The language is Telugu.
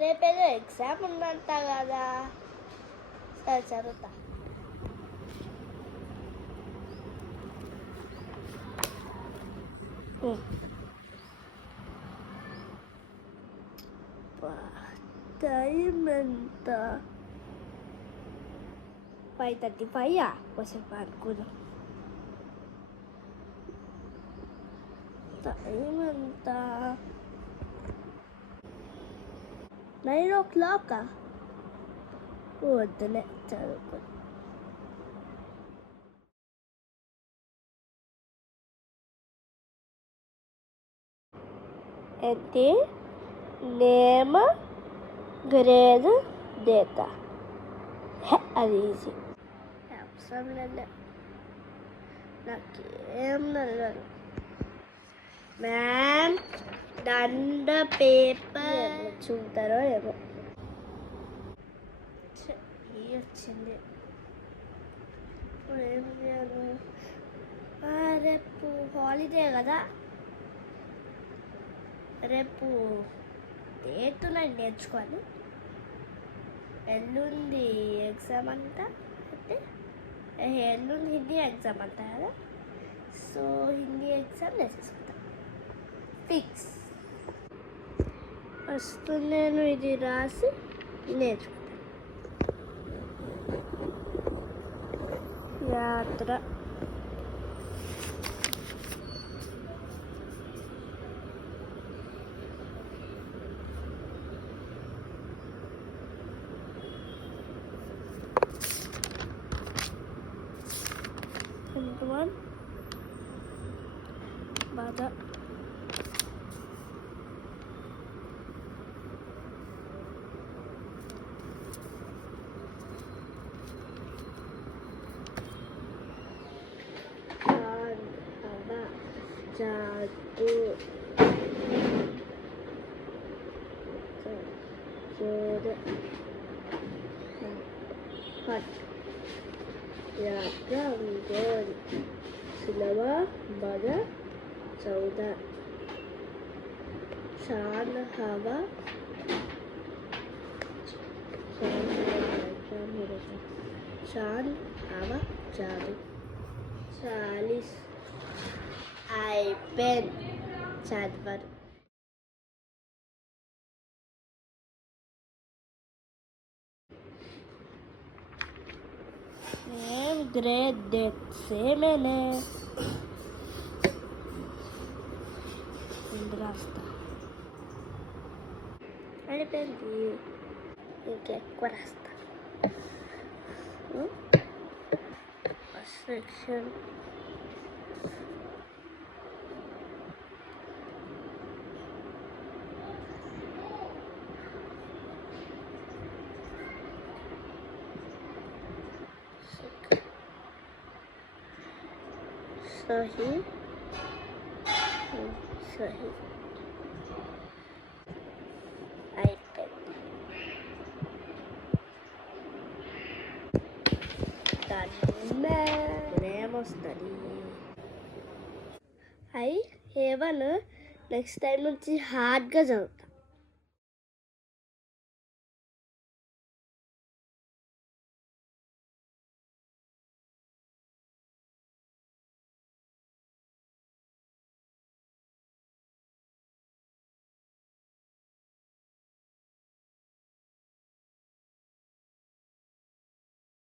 రేపేదో ఎగ్జామ్ ఉందంట కదా. సరే చదువుతా. టైం ఎంత? 5:35. కొంచెం అనుకుందాం. టైం ఎంత? 9 o'clock. వద్దులే చదువుకో. ఏంటి? Name, grade, data. అది ఈజీ. అవసరం లేదు, నాకేం తెలియదు. మ్యామ్ దండ పేపర్ చూస్తారో ఏమో. వచ్చింది. ఇప్పుడు ఏం చేయాలి? రేపు హాలిడే కదా. రేపు డేట్ నేను నేర్చుకోవాలి. ఎల్లుండి ఎగ్జామ్ అంట. అయితే ఎల్లుండి హిందీ ఎగ్జామ్ అంట కదా. సో హిందీ ఎగ్జామ్ నేర్చేసుకుంటా ఫిక్స్. ఫస్ట్ నేను ఇది రాసి నేర్చుకుంటాను. యాత్ర. బాధ. జాదు. हट यात्रा गोल सिलवा 12 14 शान हवा शान हवा जादू 40 आई पेन चदवर ग्रेट डेट से मैंने रास्ता అయిపోయింది. ఇంకెక్కువ రాస్తా. ఫస్ట్ సెక్షన్ सही सही వస్తుంది. అయి హేవన్ నెక్స్ట్ టైం నుంచి హార్డ్గా చదువు.